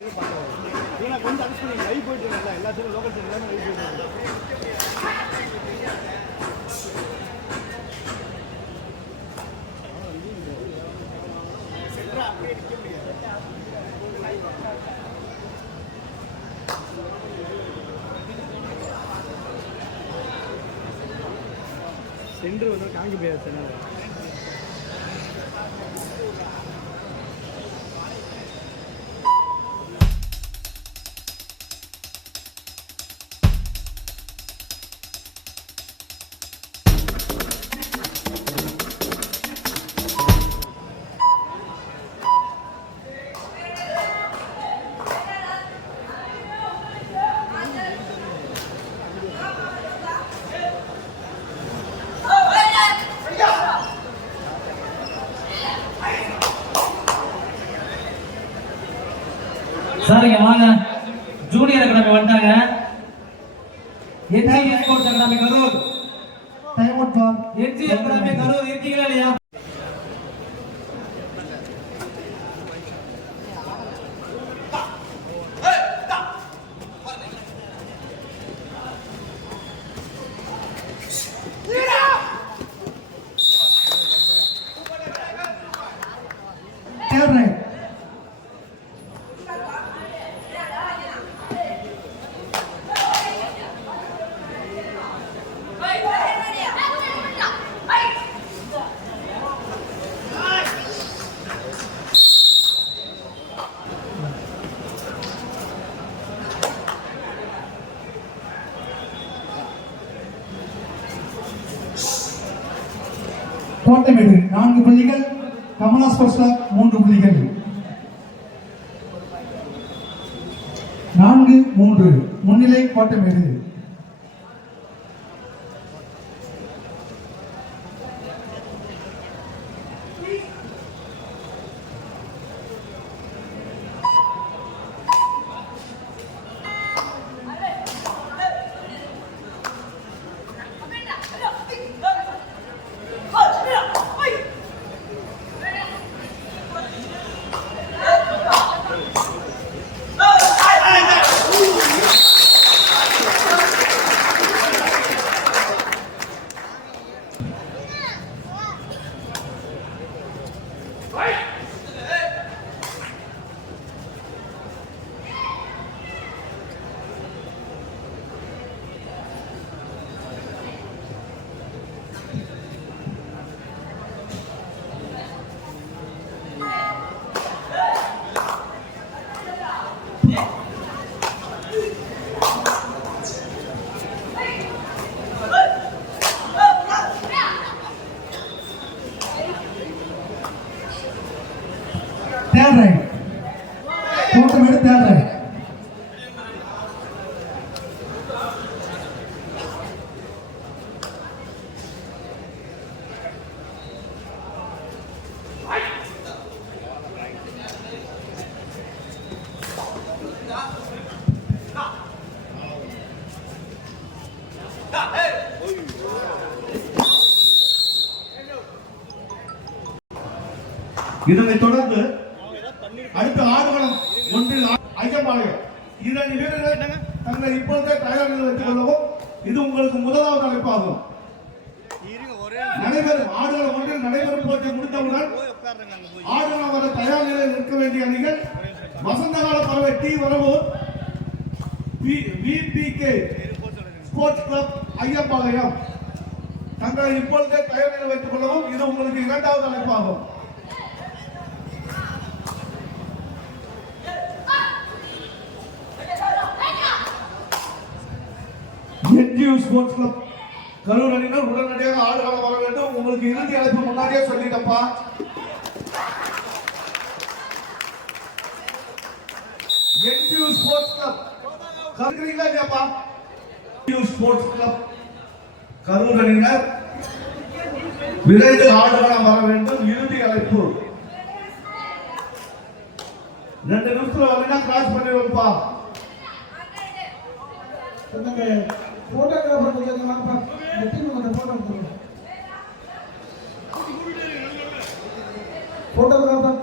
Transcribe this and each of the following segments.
கொஞ்சம் அட்ஜஸ்ட் பண்ணி லைவ் போயிட்டு இருக்கல எல்லா சைடும் லோக்கல் சைடு எல்லாமே லைவ் போயிட்டு சென்டர் வந்து காங்கி போயாச்சு சேனல் சார் இங்க வாங்க. ஜூனியர் அகாடமி வந்துட்டாங்க. NG sports academy Karur. Time out for NG academy Karur. இருக்கீங்களா இல்லையா? கோட்டைமேடு 4 புள்ளிகள், கமலா ஸ்போர்ட்ஸ் கிளப் 3 புள்ளிகள். 4-3 முன்னிலை கோட்டைமேடு. Kottaimedu third right. இதனைத் தொடர்ந்து அடுத்த ஆடுகளம் ஒன்றில் ஐயம்பாளையம் 2 வீரர்கள் தங்களை இப்பொழுதே தயார் நிலையில் வைத்துக் கொள்ளவும். இது உங்களுக்கு முதலாவது அழைப்பாகும். நடைபெறும் ஆடுகளம் ஒன்றில் நடைபெறும் போட்டி முடிந்தவுடன் ஆடுகளம் வர தயார் நிலையில் இருக்க வேண்டிய அணிகள் வசந்தகால பறவை T Varavur, VPK sports club Aiyampalayam தங்களை இப்பொழுதே தயார் நிலையில் வைத்துக் கொள்ளவும். இது உங்களுக்கு இரண்டாவது அழைப்பாகும். என்ஜிஓ ஸ்போர்ட்ஸ் கிளப் கரூர் அணியினர் உடனடியாக ஆடுகளம் வர வேண்டும். உங்களுக்கு இறுதி அழைப்பு முன்னாடியே சொல்லிட்டப்பா. என்ஜிஓ ஸ்போர்ட்ஸ் கிளப் கருக்கிறீங்களா இல்லையாப்பா? என்ஜிஓ ஸ்போர்ட்ஸ் கிளப் கரூர் அணியினர் விரைந்து ஆடுகளம் வர வேண்டும். இறுதி அழைப்பு 2 நிமிஷத்துல வரீங்கன்னா கிராஸ் பண்ணிடுவோம்ப்பா. போட்டோகிராஃபர் கொஞ்சம் வாங்கப்பா. இந்த டீம் கொஞ்சம் போட்டோ எடுத்துருங்க. போட்டோகிராஃபர்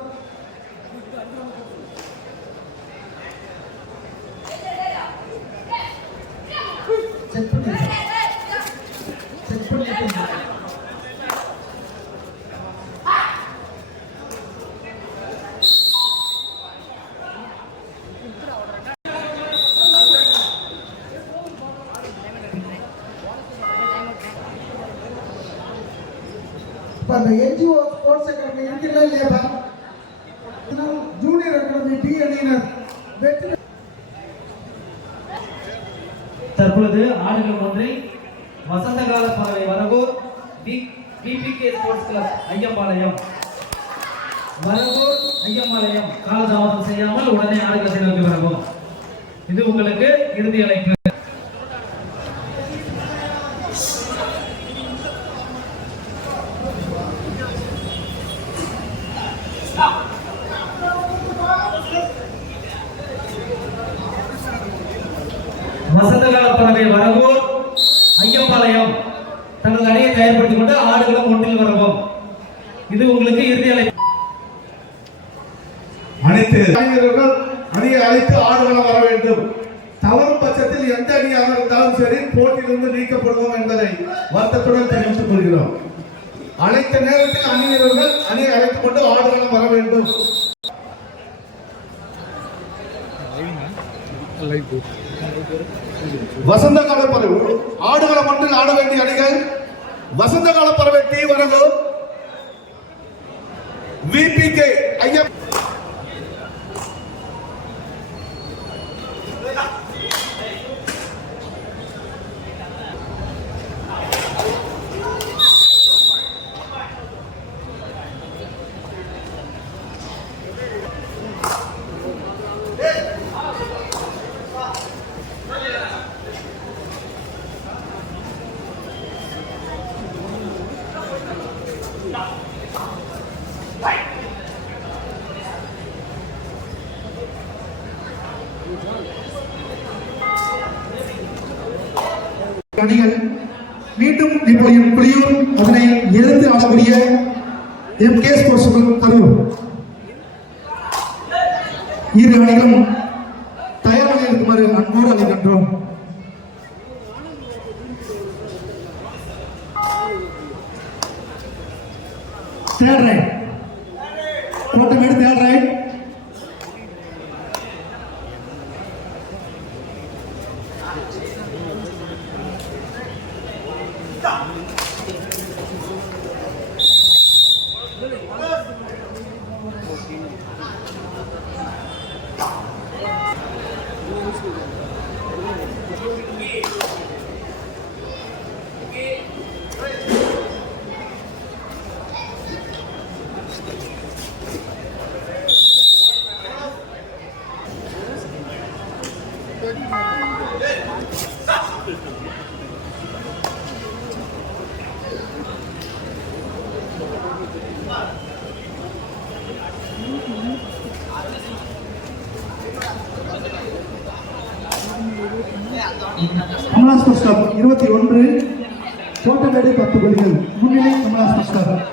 செக் பண்ணிருக்கேன். செக் பண்ணிருக்கேன். இப்போ அந்த என்ஜிஓ ஸ்போர்ட்ஸ் அகாடமி இருக்குல்ல இல்லையா? ஜூனியர் அகாடமி டி அணியினர் வெற்றி. தற்பொழுது ஆடுகள் ஒன்றில் வசந்த கால பறவை Varagur PBK sports club Ayyampalayam Varagur Ayyampalayam காலதாமதம் செய்யாமல் உடனே ஆடுகளை நோக்கி வரவும். இது உங்களுக்கு இறுதி அழைப்பு. வசந்தகால பறவை வரவும் ஐயம்பாளையம் தனது அணியை தயார்படுத்திக் கொண்டு ஆடுகளும் ஒன்றில் வரவும். இது உங்களுக்கு இறுதி அழைப்பு. அனைத்து அணியினர்கள் அணியை அழைத்து ஆடுகளம் வர வேண்டும். தவறும் பட்சத்தில் எந்த அணியாக இருந்தாலும் சரி போட்டியிலிருந்து நீக்கப்படுவோம் என்பதை வருத்தத்துடன் தெரிவித்துக் கொள்கிறோம். அழைத்த நேரத்தில் அணியினர்கள் அணியை அழைத்துக் கொண்டு ஆடுகளம் வர வேண்டும். வசந்த கால பறவை ஆடுகளம் ஒன்றில் ஆட வேண்டிய அணிகள் வசந்த கால பறவை டி வரகூர் விபிகே ஐயம் அணிகள் மீண்டும் இப்போது புலியூர் அதனை எதிர்த்து ஆடக்கூடிய MK ஸ்போர்ட்ஸ் கரூர் இரு அணிகளும் தயார் நிலையில் இருக்குமாறு அன்போடு அழைக்கின்றோம். Third right Kottamedu third right. Kamala sports club 21 Kottamedu 10 புள்ளிகள் முன்னிலை கமலா ஸ்போர்ட்ஸ் கிளப்.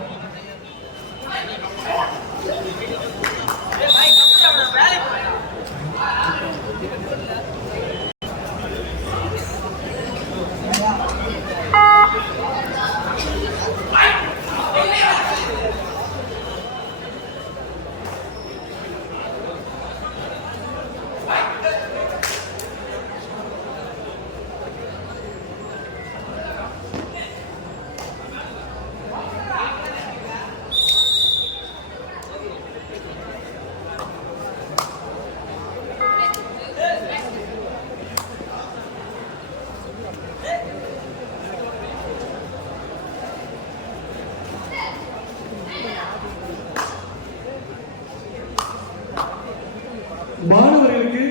மாணவர்களுக்கு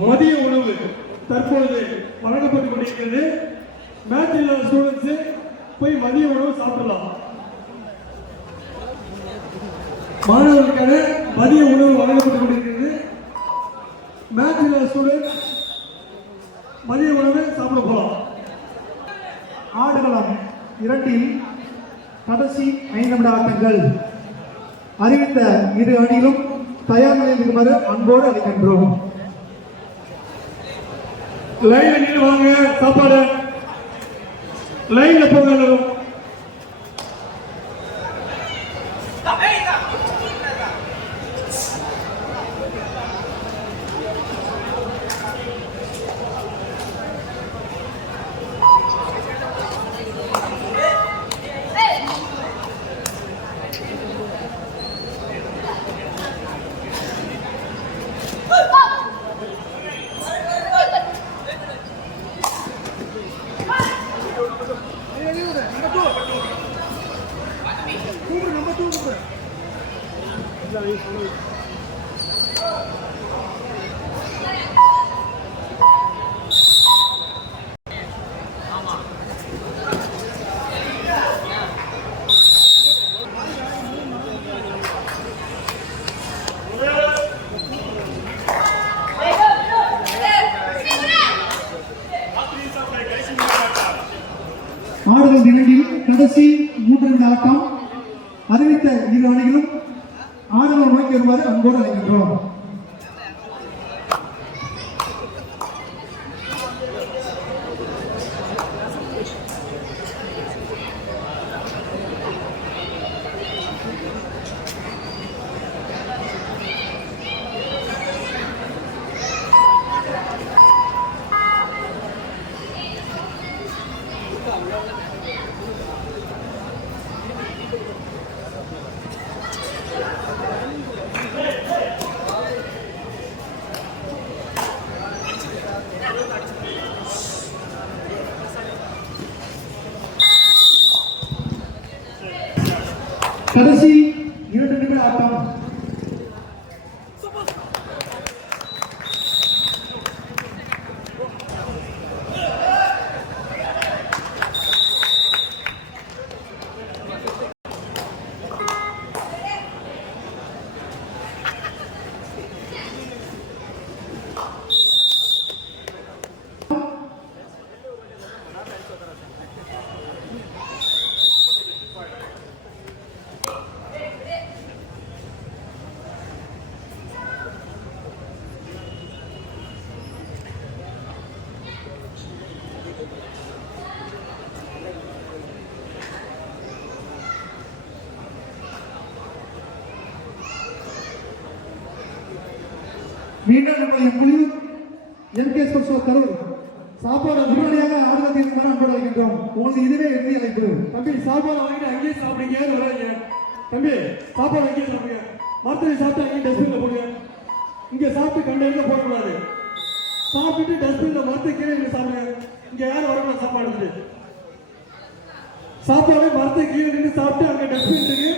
மதிய உணவு தற்பொழுது வழங்கப்பட்டுக் கொண்டிருக்கிறது. மேட்ச் இல்லாத ஸ்டூடெண்ட்ஸ் போய் மதிய உணவு சாப்பிடலாம். மாணவர்களுக்கான மதிய உணவு வழங்கப்பட்டுக் கொண்டிருக்கிறது. மேட்ச் இல்லாத ஸ்டூடெண்ட்ஸ் மதிய உணவு சாப்பிட போகலாம். ஆடுகளம் 2 கடைசி 5 நிமிட ஆட்டங்கள் அறிவித்த இரு அணிகளும் தயார் நிலையில் இருக்குமாறு அன்போடு அழைக்கின்றோம். லைன்ல நின்று வாங்க. சாப்பாடு லைன்ல போங்க எல்லாரும். ஆடுகள் இரண்டில் கடைசி 3 ஆட்டம். அறிவித்த இரு அணிகளும் ஆடுகளை நோக்கி வருமாறு அன்போடு அழைக்கின்றோம். கடைசி 2 நிமிட ஆட்டம். மீண்டும் நம்முடைய குழு எம்கே ஸ்போர்ட்ஸ் கரூர் சாப்பாடு உடனடியாக ஆடுகளத்தில் அன்போடு வைக்கின்றோம். உங்களுக்கு இதுவே இறுதி அழைப்பு. தம்பி சாப்பாடு வாங்கிட்டு அங்கேயே சாப்பிடுங்க. வராங்க தம்பி. சாப்பாடு அங்கேயே சாப்பிடுங்க. மரத்தடி சாப்பிட்டு அங்கேயே டஸ்ட்பின்ல போடுங்க. இங்க சாப்பிட்டு கண்டையில போடக்கூடாது. சாப்பிட்டு டஸ்ட்பின்ல மரத்து கீழே இங்க சாப்பிடுங்க. இங்க யாரும் வரக்கூடாது. சாப்பாடு சாப்பாடு மரத்து கீழே நின்று சாப்பிட்டு அங்க டஸ்ட்பின் இருக்கு.